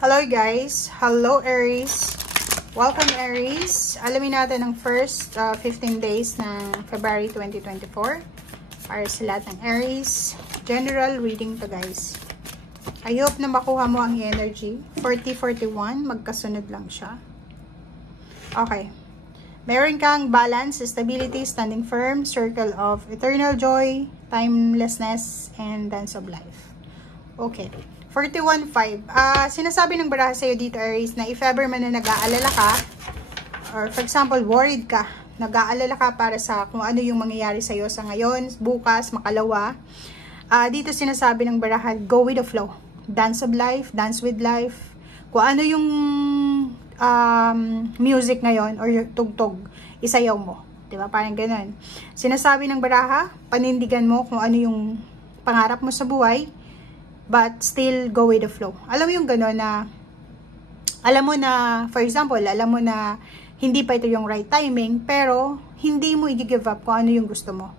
Hello guys! Hello Aries! Welcome Aries! Alamin natin ang first 15 days ng February 2024 para sa lahat ng Aries. General reading to guys. I hope na makuha mo ang energy. 40-41, magkasunod lang siya. Okay. Meron kang balance, stability, standing firm, circle of eternal joy, timelessness, and dance of life. Okay. 41-5. Sinasabi ng baraha sa'yo dito, Aries, na if ever man na nag-aalala ka, or for example, worried ka, nag-aalala ka para sa kung ano yung mangyayari sa'yo sa ngayon, bukas, makalawa, dito sinasabi ng baraha, go with the flow. Dance of life, dance with life. Kung ano yung music ngayon, or yung tugtog, isayaw mo. Diba? Parang ganun. Sinasabi ng baraha, panindigan mo kung ano yung pangarap mo sa buhay, but still go with the flow. Alam mo yung gano'n na, alam mo na, for example, alam mo na hindi pa ito yung right timing, pero hindi mo i-give up kung ano yung gusto mo.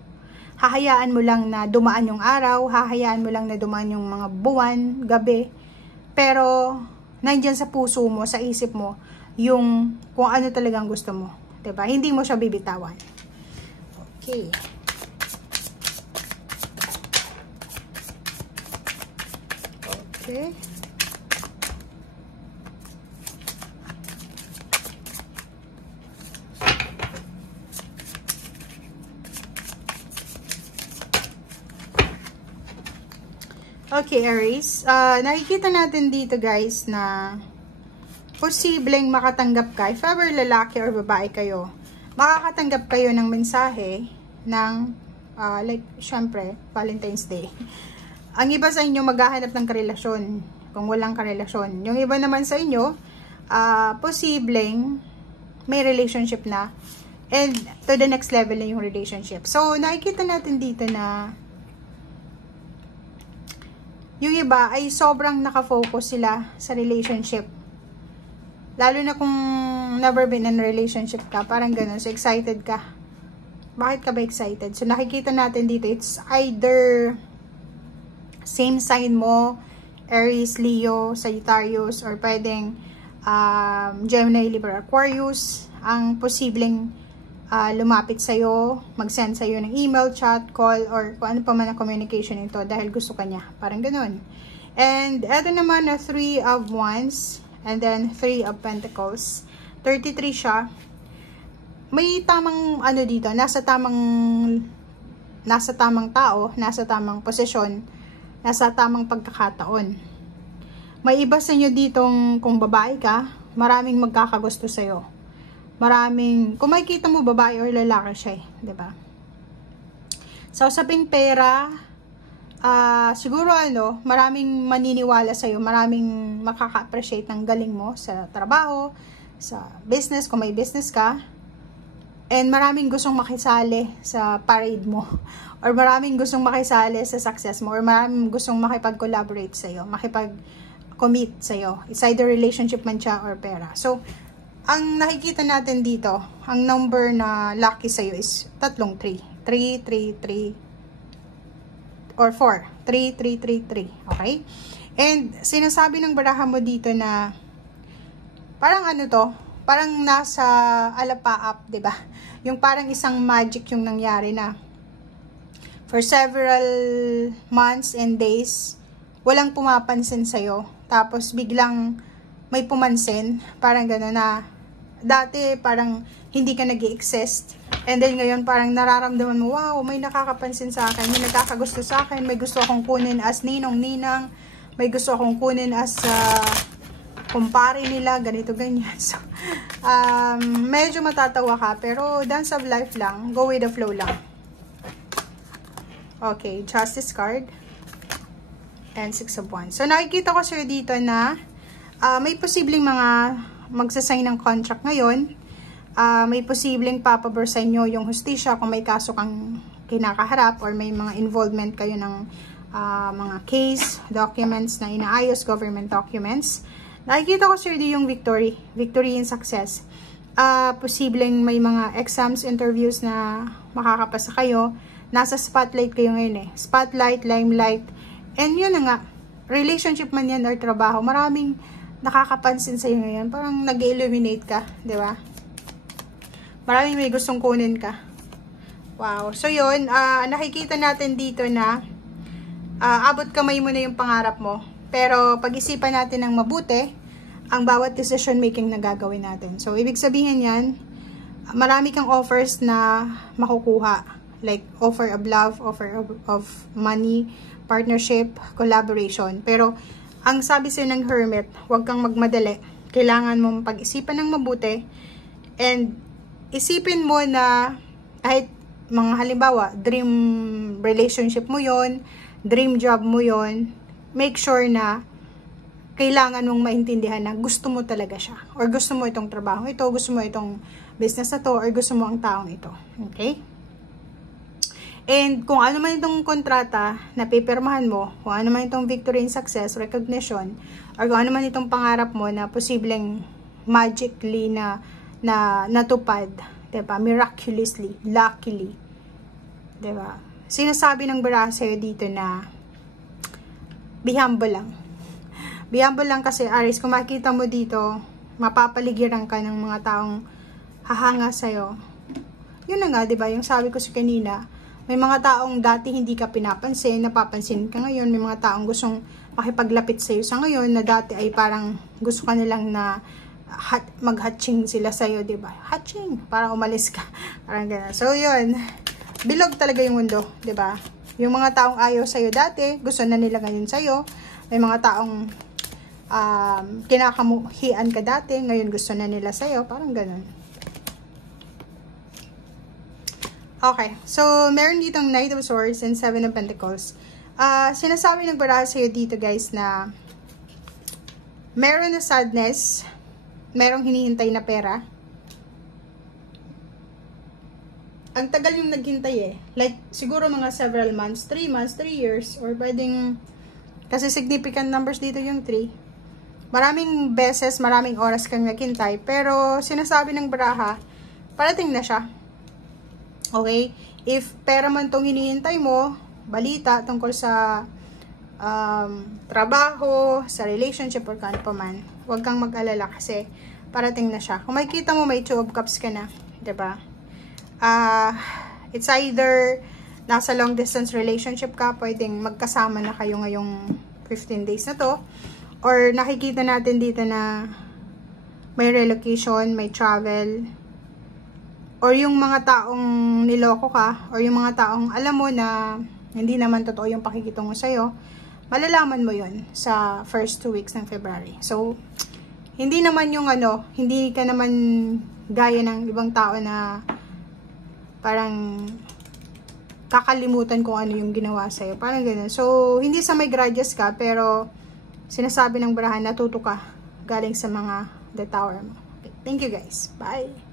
Hahayaan mo lang na dumaan yung araw, hahayaan mo lang na dumaan yung mga buwan, gabi, pero nandiyan sa puso mo, sa isip mo, yung kung ano talagang gusto mo. Diba? Hindi mo siya bibitawan. Okay. Okay. Okay, Aries. Nakikita natin dito guys na posibleng makatanggap ka. If ever lalaki or babae kayo, makakatanggap kayo ng mensahe ng like, syempre, Valentine's Day. Ang iba sa inyo maghahanap ng karelasyon kung walang karelasyon. Yung iba naman sa inyo, posibleng may relationship na and to the next level na yung relationship. So, nakikita natin dito na yung iba ay sobrang nakafocus sila sa relationship. Lalo na kung never been in a relationship ka, parang ganun. So, excited ka. Bakit ka ba excited? So, nakikita natin dito, it's either same sign mo, Aries, Leo, Sagittarius, or pwedeng Gemini, Libra, Aquarius, ang posibleng lumapit sa'yo, mag-send sa'yo ng email, chat, call, or kung ano pa man ang communication nito dahil gusto ka niya. Parang ganun. And eto naman na 3 of Wands, and then 3 of Pentacles. 33 siya. May tamang ano dito, nasa tamang tao, nasa tamang posisyon, nasa tamang pagkakataon. May iba sa inyo ditong kung babae ka, maraming magkakagusto sa'yo. Maraming, kung makikita mo babae or lalaki siya eh, diba? Sa usaping pera, siguro maraming maniniwala sa'yo, maraming makaka-appreciate ng galing mo sa trabaho, sa business, kung may business ka. And maraming gustong makisali sa parade mo. Or maraming gustong makisali sa success mo. Or maraming gustong makipag-collaborate sa'yo. Makipag-commit sa'yo. It's either relationship man siya or pera. So, ang nakikita natin dito, ang number na lucky sa'yo is 3. 3, 3, 3. Or 4. 3, 3, 3, 3. Okay? And sinasabi ng baraha mo dito na parang parang nasa alapaap, 'di ba? Yung parang isang magic yung nangyari na for several months and days walang pumapansin sa iyo. Tapos biglang may pumansin, parang gano'n na dati parang hindi ka nag-i-exist. And then ngayon parang nararamdaman mo, wow, may nakakapansin sa akin, may nakakagusto sa akin, may gusto akong kunin as ninong-ninang, may gusto akong kunin as kumpare nila, ganito, ganyan. So, medyo matatawa ka, pero dance of life lang, go with the flow lang. Okay, Justice card, and 6 of Wands. So, nakikita ko sir dito na may posibleng mga magsasign ng contract ngayon, may posibleng papabor sa inyo yung hustisya kung may kaso kang kinakaharap, or may mga involvement kayo ng mga case, documents na inaayos, government documents. Nakikita ko sir yung victory and success. Posibleng may mga exams, interviews na makakapasa kayo. Nasa spotlight kayo ngayon eh. Spotlight, limelight. And yun na nga, relationship man yan or trabaho, maraming nakakapansin sa'yo ngayon. Parang nag-illuminate ka, di ba? Maraming may gustong kunin ka. Wow. So, yun. Nakikita natin dito na abot kamay mo na yung pangarap mo. Pero, pag-isipan natin ng mabuti ang bawat decision making na gagawin natin. So, ibig sabihin yan, marami kang offers na makukuha. Like, offer of love, offer of money, partnership, collaboration. Pero, ang sabi sa'yo ng Hermit, huwag kang magmadali. Kailangan mong pag-isipan ng mabuti. And, isipin mo na, kahit mga halimbawa, dream relationship mo yon, dream job mo yon, make sure na kailangan mong maintindihan na gusto mo talaga siya. Or gusto mo itong trabaho ito, gusto mo itong business na to, or gusto mo ang taong ito. Okay? And kung ano man itong kontrata na pipirmahan mo, kung ano man itong victory and success, recognition, or kung ano man itong pangarap mo na posibleng magically na natupad, diba? Miraculously, luckily, diba? Sinasabi ng baraha sa'yo dito na be humble lang. Be humble lang kasi, Aries, kung makita mo dito, mapapaligiran ka ng mga taong hahanga sa'yo. Yun na nga, diba? Yung sabi ko sa kanina, may mga taong dati hindi ka pinapansin, napapansin ka ngayon. May mga taong gustong makipaglapit sa'yo sa ngayon, na dati ay parang gusto ka nilang na mag-hatching sila sa'yo, diba? Hatching, para umalis ka. Parang gano'n. So, yun. Bilog talaga yung mundo, diba? Yung mga taong ayaw sa'yo dati, gusto na nila ngayon sa'yo. May mga taong kinakamuhian ka dati, ngayon gusto na nila sa'yo. Parang gano'n. Okay. So, meron ditong Knight of Swords and Seven of Pentacles. Sinasabi ng baraha sa'yo dito, guys, na meron na sadness, merong hinihintay na pera. Ang tagal yung naghintay eh. Like, siguro mga several months, 3 months, 3 years, or pwedeng, kasi significant numbers dito yung 3. Maraming beses, maraming oras kang naghintay, pero sinasabi ng baraha, parating na siya. Okay? If pera man tong hinihintay mo, balita tungkol sa trabaho, sa relationship, or kano pa man, huwag kang mag-alala kasi parating na siya. Kung makikita mo, may 2 of Cups ka na. Diba? It's either nasa long distance relationship ka, pwedeng magkasama na kayo ngayong 15 days na to. Or nakikita natin dito na may relocation, may travel. Or yung mga taong niloko ka, or yung mga taong alam mo na hindi naman totoo yung pakikitungo sa'yo, malalaman mo yun sa first 2 weeks ng February. So, hindi naman yung hindi ka naman gaya ng ibang tao na parang kakalimutan kung ano yung ginawa sa'yo. Parang ganun. So, hindi sa may grudges ka, pero sinasabi ng barahan, natuto ka galing sa mga the tower mo. Okay. Thank you guys. Bye!